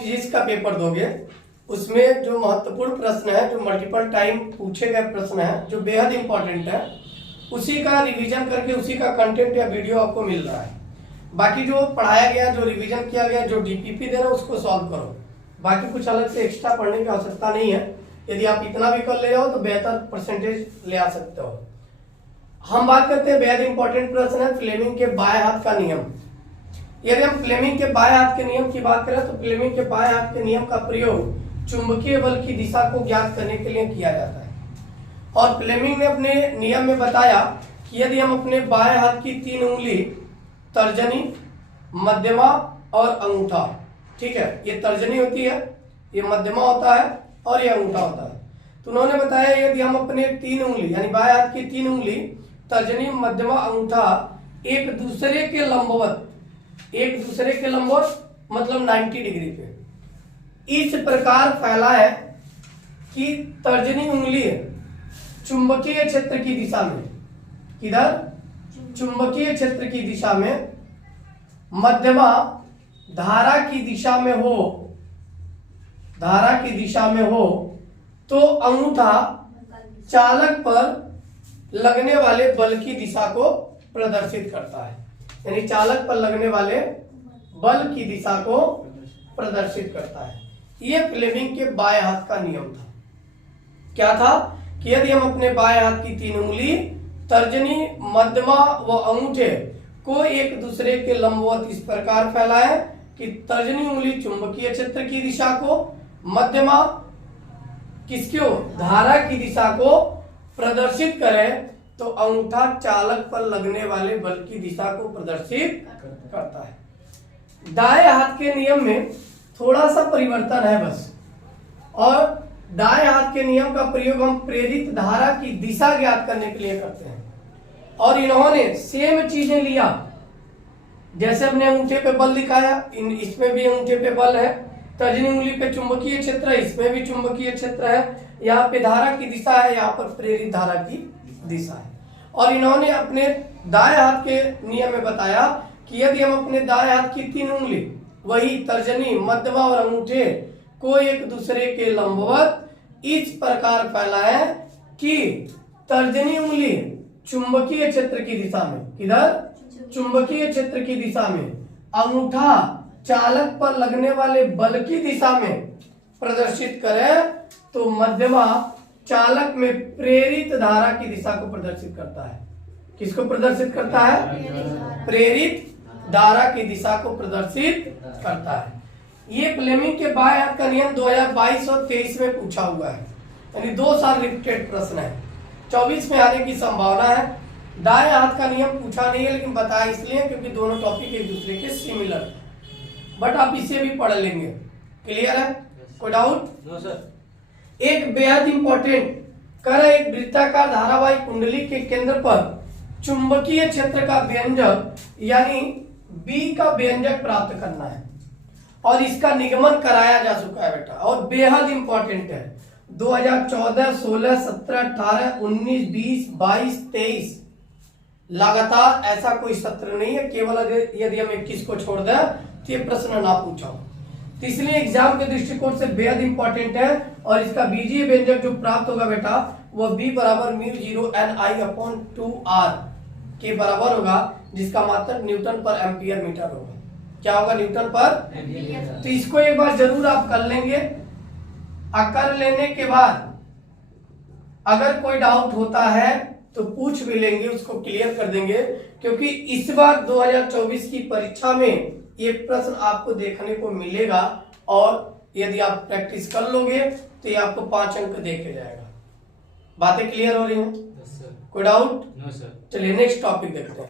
Physics का paper दोगे उसमें जो महत्वपूर्ण प्रश्न है, जो मल्टीपल टाइम पूछे गए प्रश्न है, जो बेहद इंपॉर्टेंट है, उसी का रिवीजन करके उसी का कंटेंट या वीडियो आपको मिल रहा है। बाकी जो पढ़ाया गया, जो रिवीजन किया गया, जो डीपीपी दे रहा है उसको सॉल्व करो। बाकी कुछ अलग से एक्स्ट्रा पढ़ने की आवश्यकता नहीं है। यदि आप इतना भी कर ले जाओ तो बेहतर परसेंटेज ले आ सकते हो। हम बात करते हैं, बेहद इंपॉर्टेंट प्रश्न है फ्लेमिंग के बाएं हाथ का नियम। यदि हम फ्लेमिंग के बाएं हाथ के नियम की बात करें तो फ्लेमिंग के बाएं हाथ के नियम का प्रयोग चुंबकीय बल की दिशा को ज्ञात करने के लिए किया जाता है। और फ्लेमिंग ने अपने नियम में बताया कि यदि हम अपने बाएं हाथ की 3 उंगली तर्जनी, मध्यमा और अंगूठा, ठीक है, ये तर्जनी होती है, ये मध्यमा होता है और ये अंगूठा होता है। तो उन्होंने बताया यदि हम अपने 3 उंगली यानी बाएं हाथ की 3 उंगली तर्जनी, मध्यमा, अंगूठा एक दूसरे के लंबवत मतलब 90 डिग्री पे इस प्रकार फैला है कि तर्जनी उंगली चुंबकीय क्षेत्र की दिशा में, किधर? चुंबकीय क्षेत्र की दिशा में, मध्यमा धारा की दिशा में हो तो अंगूठा चालक पर लगने वाले बल की दिशा को प्रदर्शित करता है। यानी चालक पर लगने वाले बल की दिशा को प्रदर्शित करता है। यह फ्लेमिंग के बाएं हाथ का नियम था। क्या था कि यदि हम अपने बाएं हाथ की 3 उंगली तर्जनी, मध्यमा व अंगूठे को एक दूसरे के लंबवत इस प्रकार फैलाएं कि तर्जनी उंगली चुंबकीय क्षेत्र की दिशा को, मध्यमा किसको? धारा की दिशा को प्रदर्शित करे तो अंगूठा चालक पर लगने वाले बल की दिशा को प्रदर्शित करता है। दाएं हाथ के नियम में थोड़ा सा परिवर्तन है बस, और दाएं हाथ के नियम का प्रयोग हम प्रेरित धारा की दिशा ज्ञात करने के लिए करते हैं। और इन्होंने सेम चीजें लिया, जैसे हमने अंगूठे पे बल दिखाया, इसमें भी अंगूठे पे बल है, तर्जनी उंगली पे चुंबकीय क्षेत्र है, इसमें भी चुंबकीय क्षेत्र है, यहाँ पे धारा की दिशा है, यहाँ पर प्रेरित धारा की दिशा है। और इन्होंने अपने दाएं हाथ के नियम में बताया कि यदि हम अपने दाएं हाथ की 3 उंगली वही तर्जनी, मध्यमा और अंगूठे को एक दूसरे के लंबवत इस प्रकार फैलाएं कि तर्जनी उंगली चुंबकीय क्षेत्र की दिशा में, किधर? चुंबकीय क्षेत्र की दिशा में, अंगूठा चालक पर लगने वाले बल की दिशा में प्रदर्शित करे तो मध्यमा चालक में प्रेरित धारा की दिशा को प्रदर्शित करता है। किसको प्रदर्शित करता है? प्रेरित धारा की दिशा को प्रदर्शित करता है। ये फ्लेमिंग के बाएं हाथ का नियम 2022 और 23 में पूछा हुआ है, यानी 2 साल रिपीटेड प्रश्न है। 24 में आने की संभावना है। दाएं हाथ का नियम पूछा नहीं है, लेकिन बताया इसलिए क्योंकि दोनों टॉपिक एक दूसरे के सिमिलर है, बट आप इसे भी पढ़ लेंगे। क्लियर है? कोई डाउट? No sir. एक बेहद इंपॉर्टेंट कर, एक वृत्ताकार धारावाही कुंडली के केंद्र पर चुंबकीय क्षेत्र का व्यंजक यानी बी का व्यंजक प्राप्त करना है, और इसका निगमन कराया जा चुका है बेटा, और बेहद इंपॉर्टेंट है। 2014, 16, 17, 18, 19, 20, 22, 23 लगातार ऐसा कोई सत्र नहीं है, केवल यदि हम 21 को छोड़ दें तो ये प्रश्न ना पूछा हो, तो इसलिए एग्जाम के दृष्टिकोण से बेहद इंपॉर्टेंट है। और इसका बीजीय व्यंजक जो प्राप्त होगा बेटा वो b बराबर μ0 के बराबर होगा, जिसका मात्रक न्यूटन पर एम्पियर मीटर होगा। क्या होगा? न्यूटन पर एम्पियर। तो इसको एक बार जरूर आप कर लेंगे। कर लेने के बाद अगर कोई डाउट होता है तो पूछ भी लेंगे, उसको क्लियर कर देंगे, क्योंकि इस बार 2024 की परीक्षा में ये प्रश्न आपको देखने को मिलेगा, और यदि आप प्रैक्टिस कर लोगे तो ये आपको 5 अंक देके जाएगा। बातें क्लियर हो रही हैं? Yes sir. कोई डाउट? No sir. चलिए नेक्स्ट टॉपिक देखते हैं।